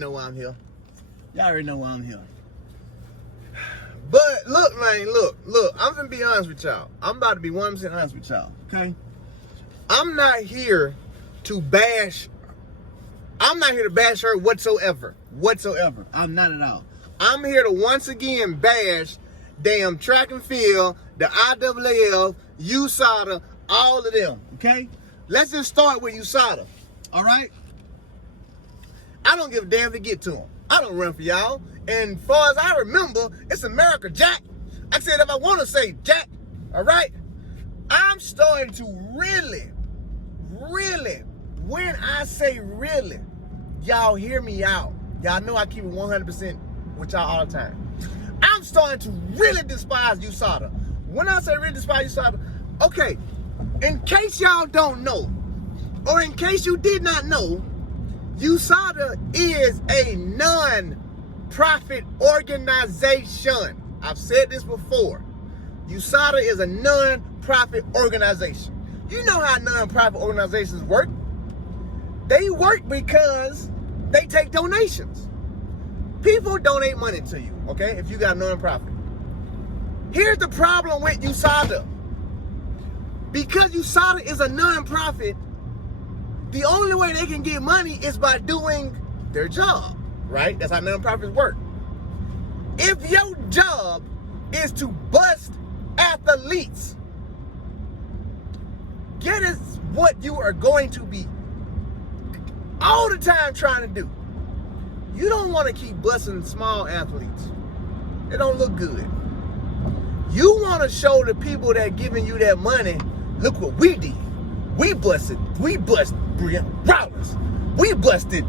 know why I'm here. Y'all already know why I'm here. But look, man, look. I'm gonna be honest with y'all. I'm about to be 100% honest with y'all, okay? I'm not here to bash. I'm not here to bash her whatsoever. I'm not at all. I'm here to once again bash damn track and field, the IAAF, USADA, all of them, okay? Let's just start with USADA, all right? I don't give a damn if it get to them. I don't run for y'all. And far as I remember, it's America, Jack. I said if I want to say Jack, all right? I'm starting to really, when I say really, y'all hear me out. Y'all know I keep it 100% with y'all all the time. I'm starting to really despise USADA. When I say really despise USADA, okay, in case y'all don't know, or in case you did not know, USADA is a non-profit organization. I've said this before. USADA is a non-profit organization. You know how non-profit organizations work. They work because they take donations. People donate money to you, okay, if you got a non-profit. Here's the problem with USADA. Because USADA is a non-profit, the only way they can get money is by doing their job, right? That's how non-profits work. If your job is to bust athletes, get us what you are going to be all the time trying to do. You don't want to keep busting small athletes. It don't look good. You want to show the people that giving you that money, look what we did. We busted Brianna Rollins. We busted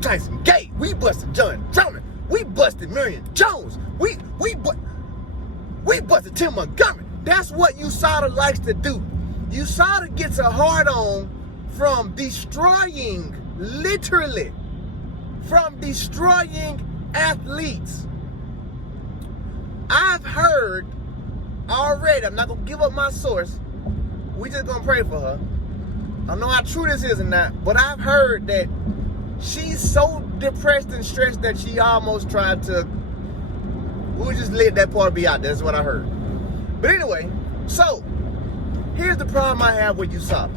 Tyson Gate. We busted John Jones. We busted Marion Jones. We busted Tim Montgomery. That's what USADA likes to do. USADA gets a hard on from destroying, literally, from destroying athletes. I've heard already, I'm not going to give up my source. We just going to pray for her. I don't know how true this is or not, but I've heard that she's so depressed and stressed that she almost tried to, we'll just let that part be out there. That's what I heard. But anyway, so here's the problem I have with USADA.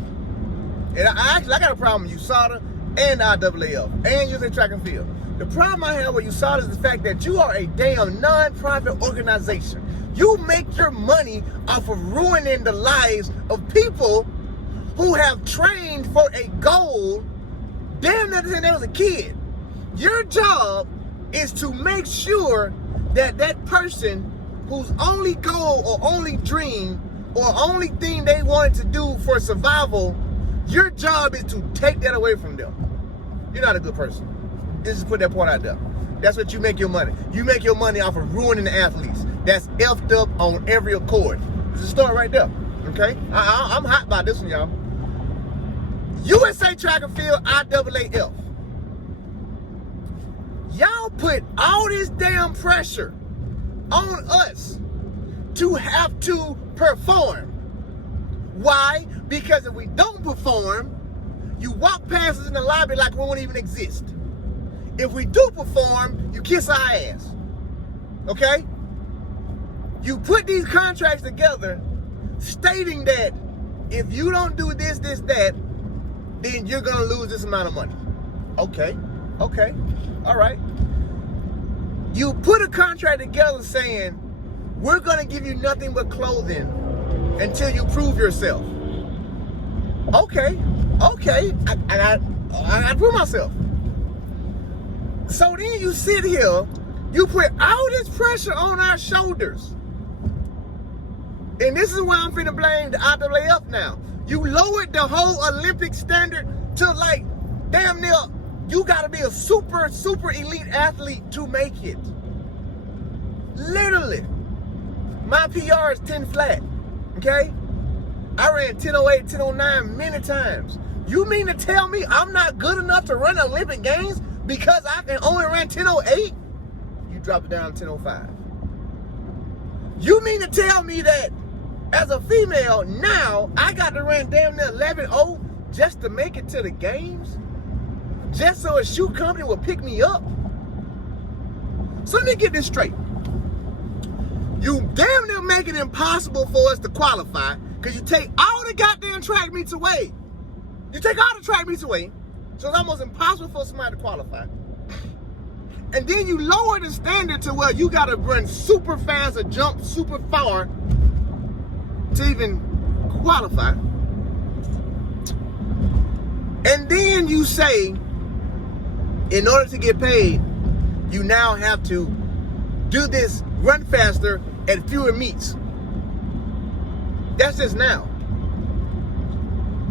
And I got a problem with USADA and IAAF and USA Track and Field. The problem I have with USADA is the fact that you are a damn non-profit organization. You make your money off of ruining the lives of people who have trained for a goal damn near since they was a kid. Your job is to make sure that that person whose only goal or only dream or only thing they wanted to do for survival, your job is to take that away from them. You're not a good person. Just put that point out there. That's what you make your money. You make your money off of ruining the athletes. That's effed up on every accord. There's a story right there, okay? I'm hot about this one, y'all. USA Track and Field, IAAF. Y'all put all this damn pressure on us to have to perform. Why? Because if we don't perform, you walk past us in the lobby like we won't even exist. If we do perform, you kiss our ass. Okay? You put these contracts together stating that if you don't do this, that, then you're gonna lose this amount of money. Okay, all right. You put a contract together saying, we're gonna give you nothing but clothing until you prove yourself. Okay, I gotta prove myself. So then you sit here, you put all this pressure on our shoulders. And this is why I'm finna blame the IAAF now. You lowered the whole Olympic standard to like, damn near, you gotta be a super elite athlete to make it. Literally. My PR is 10 flat, okay? I ran 10:08, 10:09 many times. You mean to tell me I'm not good enough to run the Olympic Games because I can only run 10:08? You drop it down to 10:05. You mean to tell me that as a female, now I got to run damn near 11:0 just to make it to the games? just so a shoe company will pick me up. So let me get this straight. You damn near make it impossible for us to qualify because you take all the goddamn track meets away. You take all the track meets away, so it's almost impossible for somebody to qualify. And then you lower the standard to where you gotta run super fast or jump super far to even qualify. And then you say, in order to get paid, you now have to do this, run faster at fewer meets. That's just now.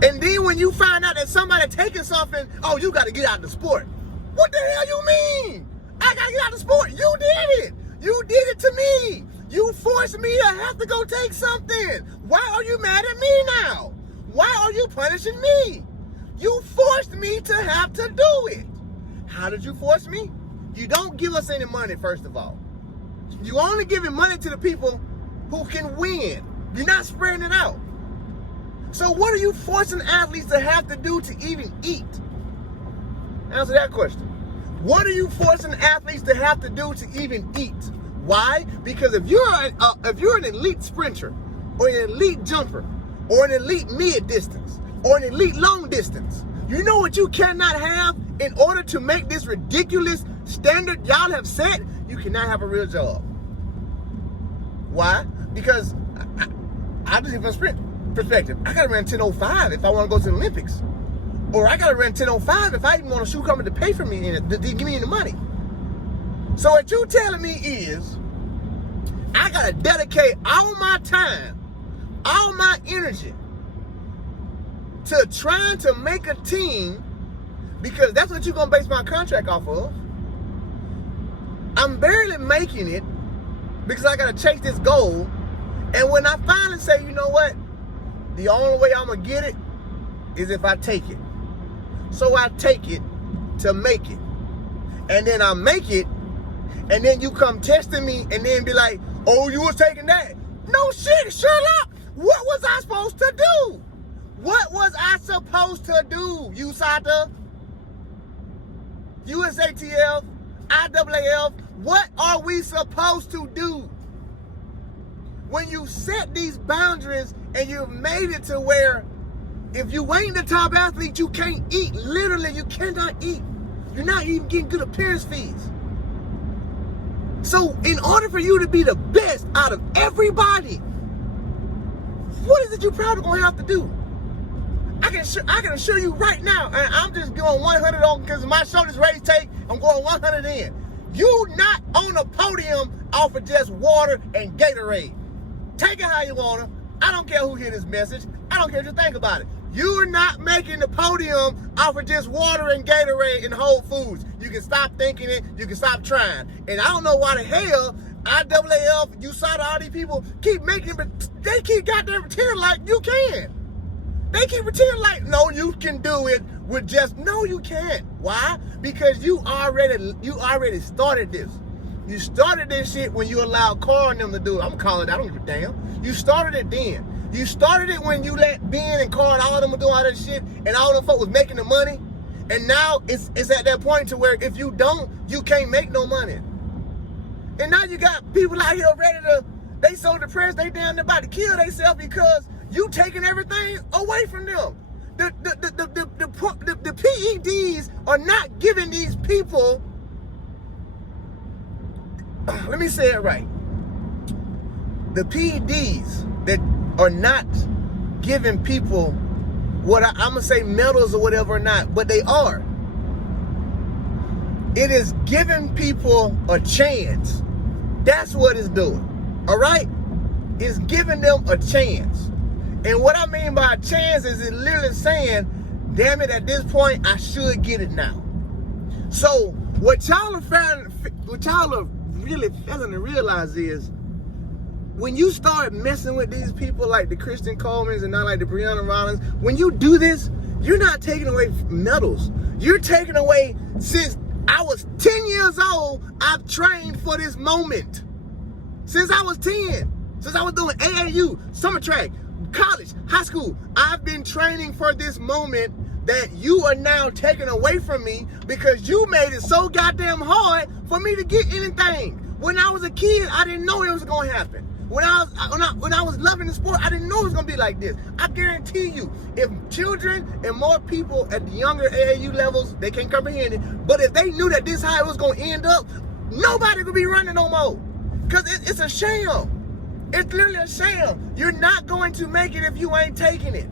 And then when you find out that somebody taking something, oh, you gotta get out of the sport. What the hell you mean? I gotta get out of the sport. You did it. You did it to me. You forced me to have to go take something. Why are you mad at me now? Why are you punishing me? You forced me to have to do it. How did you force me? You don't give us any money, first of all. You only giving money to the people who can win. You're not spreading it out. So what are you forcing athletes to have to do to even eat? Answer that question. What are you forcing athletes to have to do to even eat? Why? Because if you're an elite sprinter, or an elite jumper, or an elite mid distance, or an elite long distance, you know what you cannot have in order to make this ridiculous standard y'all have set? You cannot have a real job. Why? Because I just, from a sprint perspective, I gotta run 10:05 if I want to go to the Olympics. Or I gotta run 10:05 if I even want a shoe company to pay for me and to give me the money. So what you telling me is, I gotta dedicate all my time, all my energy to trying to make a team, because that's what you're gonna base my contract off of. I'm barely making it because I gotta chase this goal. And when I finally say, you know what, the only way I'm gonna get it is if I take it. So I take it to make it. And then I make it, and then you come testing me and then be like, oh, you was taking that. No shit, Sherlock. What was I supposed to do? What was I supposed to do, USADA, USATF, IAAF? What are we supposed to do? When you set these boundaries and you've made it to where if you ain't the top athlete, you can't eat. Literally, you cannot eat. You're not even getting good appearance fees. So in order for you to be the best out of everybody, what is it you probably gonna have to do? I can assure you right now, and I'm just going 100 on because my shoulders ready to take, I'm going 100 in. You not on a podium off of just water and Gatorade. Take it how you want to. I don't care who hear this message. I don't care what you think about it. You're not making the podium off of just water and Gatorade and Whole Foods. You can stop thinking it. You can stop trying. And I don't know why the hell IAAF, USADA, all these people keep making, but they keep goddamn pretending like you can. They keep pretending like, no, you can do it with just, no, you can't. Why? Because you already started this. You started this shit when you allowed Carl and them to do it. I'm calling it, I don't give a damn. You started it then. You started it when you let Ben and Carl and all of them do all that shit, and all them folk was making the money. And now it's at that point to where if you don't, you can't make no money. And now you got people out here ready to, they so depressed, they down there about to kill themselves because you taking everything away from them. The PEDs are not giving these people, let me say it right. The PEDs that are not giving people what I'm gonna say medals or whatever or not, but they are. It is giving people a chance. That's what it's doing. All right? It's giving them a chance. And what I mean by a chance is it literally saying, damn it, at this point, I should get it now. So what y'all are really failing to realize is when you start messing with these people like the Christian Colemans and not like the Brianna Rollins, when you do this, you're not taking away medals. You're taking away, since I was 10 years old, I've trained for this moment. Since I was 10, since I was doing AAU, summer track, college, high school, I've been training for this moment that you are now taking away from me because you made it so goddamn hard for me to get anything. When I was a kid, I didn't know it was going to happen. When I was loving the sport, I didn't know it was going to be like this. I guarantee you, if children and more people at the younger AAU levels, they can't comprehend it, but if they knew that this is how it was going to end up, nobody could be running no more. Because it's a sham. It's literally a sham. You're not going to make it if you ain't taking it.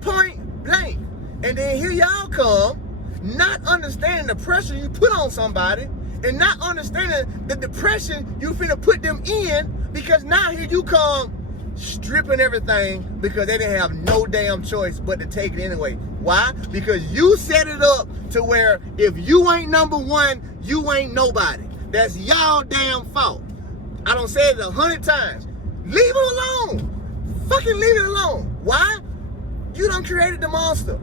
Point blank. And then here y'all come, not understanding the pressure you put on somebody, and not understanding the depression you finna put them in, because now here you come stripping everything because they didn't have no damn choice but to take it anyway. Why? Because you set it up to where if you ain't number one, you ain't nobody. That's y'all damn fault. I done said it 100 times. Leave it alone. Fucking leave it alone. Why? You done created the monster.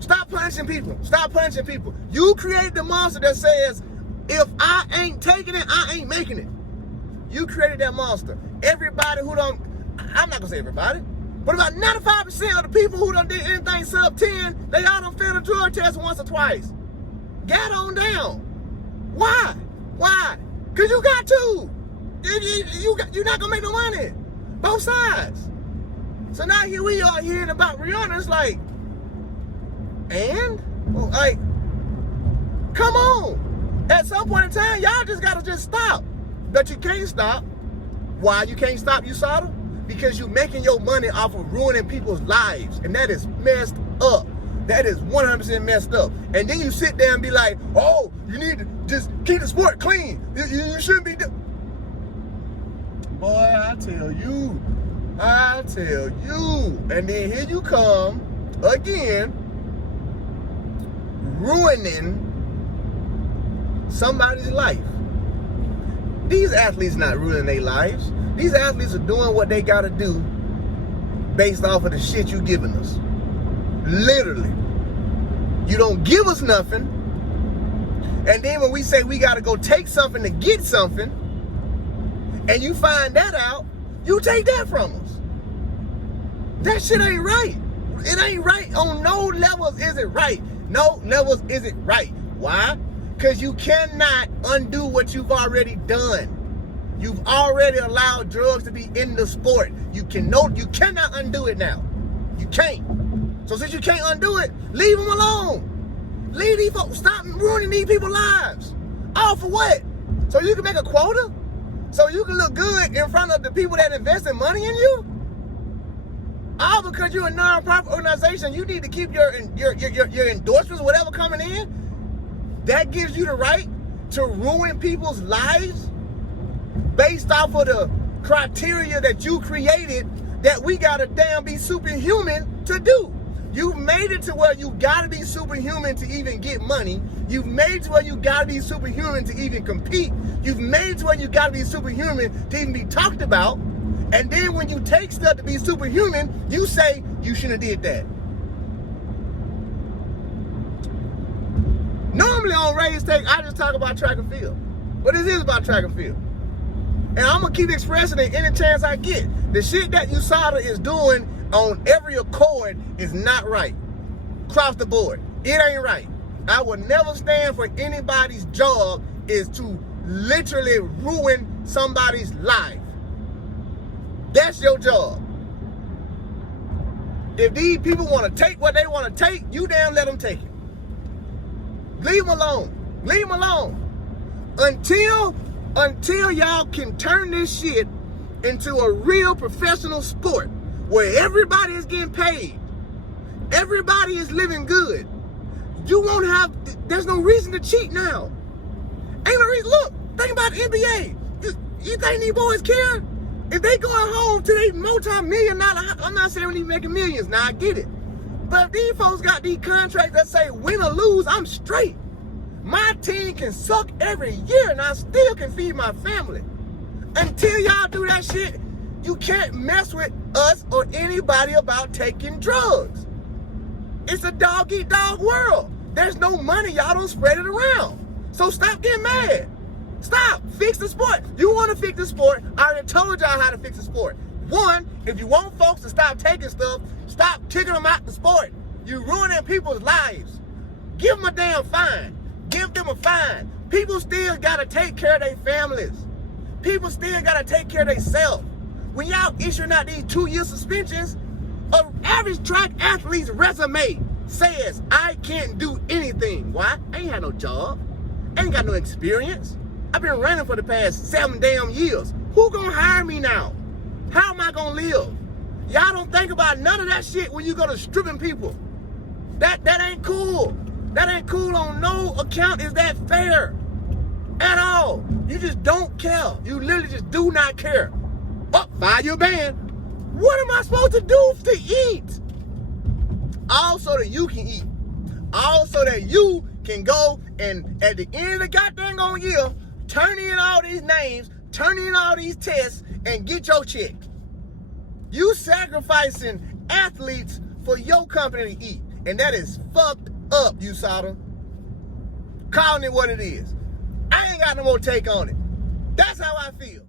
Stop punishing people. Stop punishing people. You created the monster that says, if I ain't taking it, I ain't making it. You created that monster. Everybody who don't, I'm not gonna say everybody, but about 95% of the people who done did anything sub 10, they all done failed a drug test once or twice. Get on down. Why? Why? Because you got to. You're not gonna make no money. Both sides. So now here we are hearing about Brianna. It's like, and? Well, like, come on. At some point in time, y'all just gotta just stop. But you can't stop. Why you can't stop, USADA? Because you're making your money off of ruining people's lives. And that is messed up. That is 100% messed up. And then you sit there and be like, oh, you need to just keep the sport clean. You shouldn't be doing. Boy, I tell you. And then here you come again, ruining somebody's life. These athletes not ruining their lives. These athletes are doing what they gotta do based off of the shit you giving us. Literally. You don't give us nothing, and then when we say we gotta go take something to get something, and you find that out, you take that from us. That shit ain't right. It ain't right. On no levels is it right. No levels is it right. Why? Because you cannot undo what you've already done. You've already allowed drugs to be in the sport. You cannot undo it now. You can't. So since you can't undo it, leave them alone. Leave these folks. Stop ruining these people's lives. All for what? So you can make a quota? So you can look good in front of the people that invested money in you? All because you're a non-profit organization, you need to keep your endorsements, whatever coming in. That gives you the right to ruin people's lives based off of the criteria that you created that we gotta damn be superhuman to do. You've made it to where you gotta be superhuman to even get money. You've made it to where you gotta be superhuman to even compete. You've made it to where you gotta be superhuman to even be talked about. And then when you take stuff to be superhuman, you say you shouldn't have did that. Normally on Raes Take, I just talk about track and field. But this is about track and field. And I'm gonna keep expressing it any chance I get. The shit that USADA is doing on every accord is not right. Across the board. It ain't right. I will never stand for anybody's job is to literally ruin somebody's life. That's your job. If these people want to take what they want to take, you damn let them take it. Leave them alone. Leave them alone. Until y'all can turn this shit into a real professional sport where everybody is getting paid, everybody is living good. You won't have, there's no reason to cheat now. Ain't no reason. Look, think about the NBA. You think these boys care? If they going home to they multi-million dollar, I'm not saying we need making millions. Now I get it. But if these folks got these contracts that say win or lose, I'm straight. My team can suck every year and I still can feed my family. Until y'all do that shit, you can't mess with us or anybody about taking drugs. It's a dog-eat-dog world. There's no money, y'all don't spread it around. So stop getting mad. Stop, fix the sport. You want to fix the sport, I already told y'all how to fix the sport. One, if you want folks to stop taking stuff, stop kicking them out the sport. You ruining people's lives. Give them a damn fine. Give them a fine. People still gotta take care of their families. People still gotta take care of themselves. When y'all issuing out these 2-year suspensions, an average track athlete's resume says, I can't do anything. Why? I ain't had no job. I ain't got no experience. I've been running for the past 7 damn years. Who gonna hire me now? How am I gonna live? Y'all don't think about none of that shit when you go to stripping people. That ain't cool. That ain't cool on no account. Is that fair at all? You just don't care. You literally just do not care. Oh, 5-year ban. What am I supposed to do to eat? All so that you can eat. All so that you can go and at the end of the goddamn year, turn in all these names, turn in all these tests, and get your check. You sacrificing athletes for your company to eat. And that is fucked up, USADA. Calling it what it is. I ain't got no more take on it. That's how I feel.